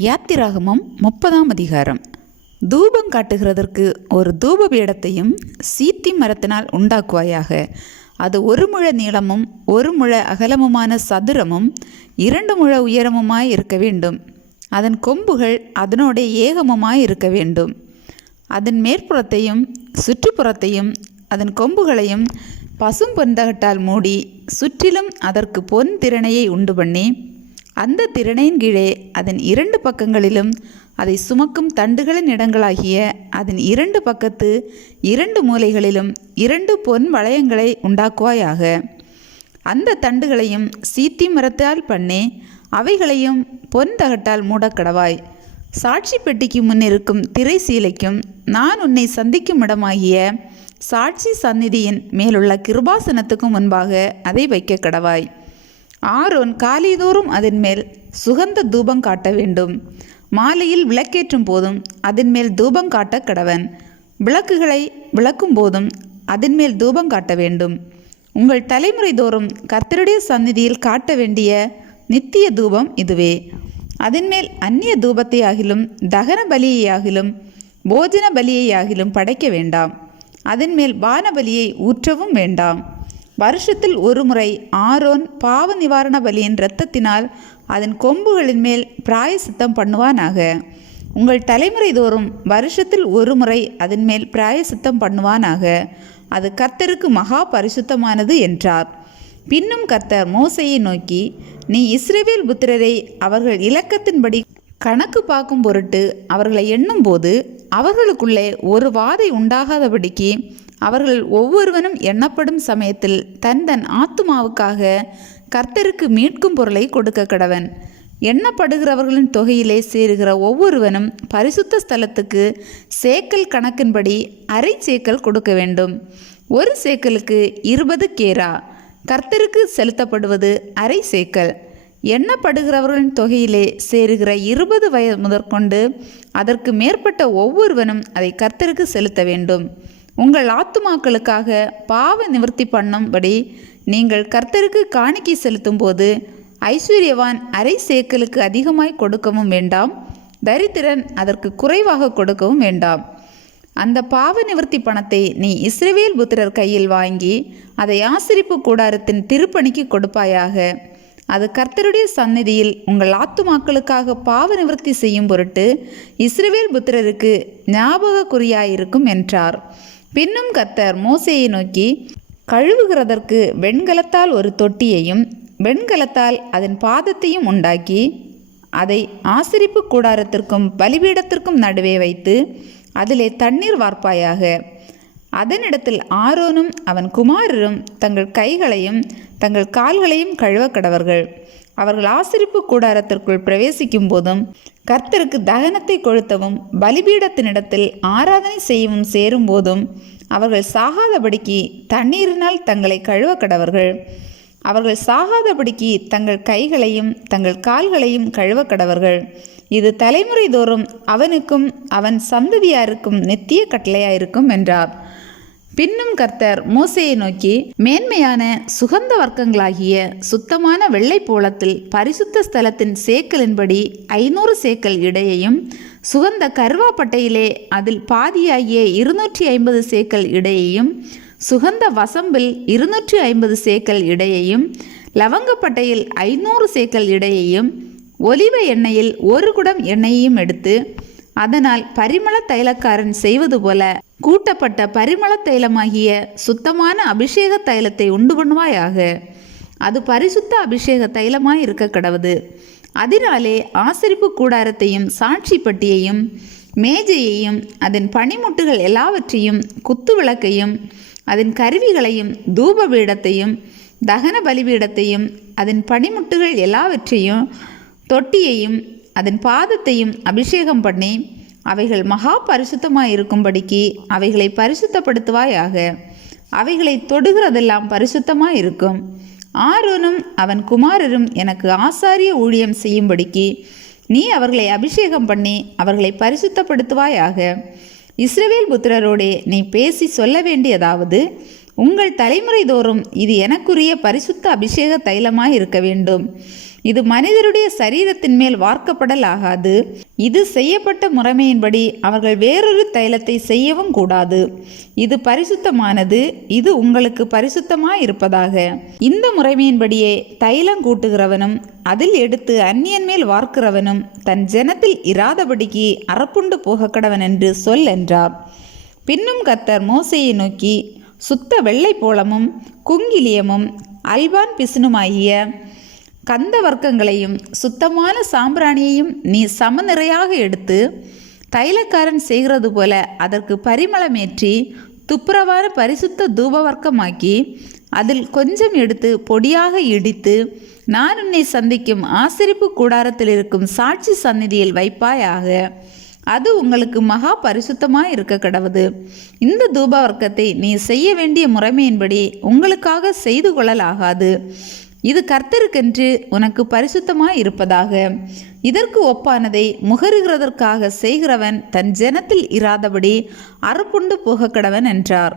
யாத்திராகமம் 30ஆம் அதிகாரம். தூபம் காட்டுகிறதற்கு ஒரு தூப பீடத்தையும் சீத்தி மரத்தினால் உண்டாக்குவாயாக. அது 1 முழ நீளமும் 1 முழ அகலமுமான சதுரமும் 2 முழ உயரமுமாய் இருக்க வேண்டும். அதன் கொம்புகள் அதனோட ஏகமுமாய் இருக்க வேண்டும். அதன் மேற்புறத்தையும் சுற்றுப்புறத்தையும் அதன் கொம்புகளையும் பசும் பொன்தகட்டால் மூடி சுற்றிலும் அதற்கு பொன் திறனையை உண்டு பண்ணி அந்த திறனையின் கீழே அதன் 2 பக்கங்களிலும் அதை சுமக்கும் தண்டுகளின் இடங்களாகிய அதன் 2 பக்கத்து 2 மூலைகளிலும் 2 பொன் வளையங்களை உண்டாக்குவாயாக. அந்த தண்டுகளையும் சீத்தி மரத்தால் பண்ணி அவைகளையும் பொன் தகட்டால் மூடக்கடவாய். சாட்சி பெட்டிக்கு முன் இருக்கும் திரை சீலைக்கும் நான் உன்னை சந்திக்கும் இடமாகிய சாட்சி சந்நிதியின் மேலுள்ள கிருபாசனத்துக்கும் முன்பாக அதை வைக்க கடவாய். ஆரோன் காலைதோறும் அதன் மேல் சுகந்த தூபம் காட்ட வேண்டும். மாலையில் விளக்கேற்றும் போதும் அதன் மேல் தூபம் காட்ட கடவன். விளக்குகளை விளக்கும் போதும் அதன் மேல் தூபம் காட்ட வேண்டும். உங்கள் தலைமுறை தோறும் கர்த்தருடைய சந்நிதியில் காட்ட வேண்டிய நித்திய தூபம் இதுவே. அதன் மேல் அந்நிய தூபத்தை ஆகிலும் தகன பலியையாகிலும் போஜன பலியையாகிலும் படைக்க வேண்டாம். அதன் மேல் பான பலியை ஊற்றவும் வேண்டாம். வருஷத்தில் 1 முறை ஆரோன் பாவ நிவாரண பலியின் இரத்தத்தினால் அதன் கொம்புகளின் மேல் பிராயசித்தம் பண்ணுவானாக. உங்கள் தலைமுறை தோறும் வருஷத்தில் 1 முறை அதன் மேல் பிராயசித்தம் பண்ணுவானாக. அது கர்த்தருக்கு மகா பரிசுத்தமானது என்றார். பின்னும் கர்த்தர் மோசேயை நோக்கி, நீ இஸ்ரவேல் புத்திரரை அவர்கள் இலக்கத்தின்படி கணக்கு பார்க்கும் பொருட்டு அவர்களை எண்ணும்போது அவர்களுக்குள்ளே ஒரு வாதை உண்டாகாதபடிக்கு அவர்கள் ஒவ்வொருவனும் எண்ணப்படும் சமயத்தில் தன் ஆத்துமாவுக்காக கர்த்தருக்கு மீட்கும் பொருளை கொடுக்க கடவன். எண்ணப்படுகிறவர்களின் தொகையிலே சேருகிற ஒவ்வொருவனும் பரிசுத்த ஸ்தலத்துக்கு சேக்கல் கணக்கின்படி அரை சேக்கல் கொடுக்க வேண்டும். 1 சேக்கலுக்கு 20 கேரா. கர்த்தருக்கு செலுத்தப்படுவது அரை சேக்கல். எண்ணப்படுகிறவர்களின் தொகையிலே சேருகிற 20 வயது முதற்கொண்டு அதற்கு மேற்பட்ட ஒவ்வொருவனும் அதை கர்த்தருக்கு செலுத்த வேண்டும். உங்கள் ஆத்துமாக்களுக்காக பாவ நிவர்த்தி பண்ணும்படி நீங்கள் கர்த்தருக்கு காணிக்கை செலுத்தும் போது ஐஸ்வர்யவான் அரை சேக்கலுக்கு அதிகமாய் கொடுக்கவும் வேண்டாம், தரித்திரன் அதற்கு குறைவாக கொடுக்கவும் வேண்டாம். அந்த பாவ நிவர்த்தி பணத்தை நீ இஸ்ரவேல் புத்திரர் கையில் வாங்கி அதை ஆசரிப்பு கூடாரத்தின் திருப்பணிக்கு கொடுப்பாயாக. அது கர்த்தருடைய சந்நிதியில் உங்கள் ஆத்துமாக்களுக்காக பாவ நிவர்த்தி செய்யும் பொருட்டு இஸ்ரவேல் புத்திரருக்கு ஞாபக குறியாயிருக்கும் என்றார். பின்னும் கர்த்தர் மோசேயை நோக்கி, கழுவுகிறதற்கு வெண்கலத்தால் ஒரு தொட்டியையும் வெண்கலத்தால் அதன் பாதத்தையும் உண்டாக்கி அதை ஆசரிப்பு கூடாரத்திற்கும் பலிபீடத்திற்கும் நடுவே வைத்து அதிலே தண்ணீர் வார்ப்பாயாக. அதனிடத்தில் ஆரோனும் அவன் குமாரரும் தங்கள் கைகளையும் தங்கள் கால்களையும் கழுவ கடவர்கள். அவர்கள் ஆசரிப்பு கூடாரத்திற்குள் பிரவேசிக்கும் போதும் கர்த்தருக்கு தகனத்தை கொளுத்தவும் பலிபீடத்தினிடத்தில் ஆராதனை செய்யவும் சேரும் போதும் அவர்கள் சாகாதபடிக்கு தண்ணீரினால் தங்களை கழுவ கடவர்கள். அவர்கள் சாகாதபடிக்கு தங்கள் கைகளையும் தங்கள் கால்களையும் கழுவ கடவர்கள். இது தலைமுறை தோறும் அவனுக்கும் அவன் சந்ததியாருக்கும் நித்திய கட்டளையாயிருக்கும் என்றார். பின்னும் கர்த்தர் மோசேயை நோக்கி, மேன்மையான சுகந்த வர்க்கங்களாகிய சுத்தமான வெள்ளை போளத்தில் பரிசுத்த ஸ்தலத்தின் சேக்கலின்படி 500 சேக்கல் இடையையும் சுகந்த கருவாப்பட்டையிலே அதில் பாதியாகிய 250 சேக்கல் இடையையும் சுகந்த வசம்பில் 250 சேக்கல் இடையையும் லவங்கப்பட்டையில் 500 சேக்கல் இடையையும் ஒலிவ எண்ணெயில் 1 குடம் எண்ணெயையும் எடுத்து அதனால் பரிமள தைலக்காரன் செய்வது போல கூட்டப்பட்ட பரிமள தைலமாகிய சுத்தமான அபிஷேக தைலத்தை உண்டு பண்ணுவாயாக. அது பரிசுத்த அபிஷேக தைலமாய் இருக்க கடவுது. அதனாலே ஆசரிப்பு கூடாரத்தையும் சாட்சி பட்டியையும் மேஜையையும் அதன் பனிமுட்டுகள் எல்லாவற்றையும் குத்து விளக்கையும் அதன் கருவிகளையும் தூப பீடத்தையும் தகன பலிபீடத்தையும் அதன் பனிமுட்டுகள் எல்லாவற்றையும் தொட்டியையும் அதன் பாதத்தையும் அபிஷேகம் பண்ணி அவைகள் மகா பரிசுத்தமாயிருக்கும்படிக்கு அவைகளை பரிசுத்தப்படுத்துவாயாக. அவைகளை தொடுகிறதெல்லாம் பரிசுத்தமாயிருக்கும். ஆரோனும் அவன் குமாரரும் எனக்கு ஆசாரிய ஊழியம் செய்யும்படிக்கு நீ அவர்களை அபிஷேகம் பண்ணி அவர்களை பரிசுத்தப்படுத்துவாயாக. இஸ்ரவேல் புத்திரரோடே நீ பேசி சொல்ல வேண்டியதாவது, உங்கள் தலைமுறை தோறும் இது எனக்குரிய பரிசுத்த அபிஷேக தைலமாய் இருக்க வேண்டும். இது மனிதருடைய சரீரத்தின் மேல் வார்க்கப்படலாகாது. இது செய்யப்பட்ட முறைமையின்படி அவர்கள் வேறொரு தைலத்தை செய்யவும் கூடாது. இது பரிசுத்தமானது, இது உங்களுக்கு பரிசுத்தமாயிருப்பதாக. இந்த முறைமையின்படியே தைலம் கூட்டுகிறவனும் அதில் எடுத்து அந்நியன் மேல் வார்க்கிறவனும் தன் ஜனத்தில் இராதபடிக்கு அறப்புண்டு போகக்கடவன் என்று சொல் என்றார். பின்னும் கர்த்தர் மோசேயை நோக்கி, சுத்த வெள்ளை போளமும் குங்கிலியமும் அல்வான் பிசுனுமாகிய கந்த வர்க்கங்களையும் சுத்தமான சாம்பிராணியையும் நீ சமநிறையாக எடுத்து தைலக்காரன் செய்கிறது போல அதற்கு பரிமளமேற்றி துப்புரவான பரிசுத்த தூபவர்க்கமாக்கி அதில் கொஞ்சம் எடுத்து பொடியாக இடித்து நான் உன்னை சந்திக்கும் ஆசரிப்பு கூடாரத்தில் இருக்கும் சாட்சி சந்நிதியில் வைப்பாயாக. அது உங்களுக்கு மகா பரிசுத்தமாய் இருக்க கடவுது. இந்த தூபவர்க்கத்தை நீ செய்ய வேண்டிய முறைமையின்படி உங்களுக்காக செய்து கொள்ளலாகாது. இது கர்த்தருக்கென்று உனக்கு பரிசுத்தமாய் இருப்பதாக. இதற்கு ஒப்பானதை முகருகிறதற்காக செய்கிறவன் தன் ஜனத்தில் இராதபடி அறுப்புண்டு போகக்கடவன் என்றார்.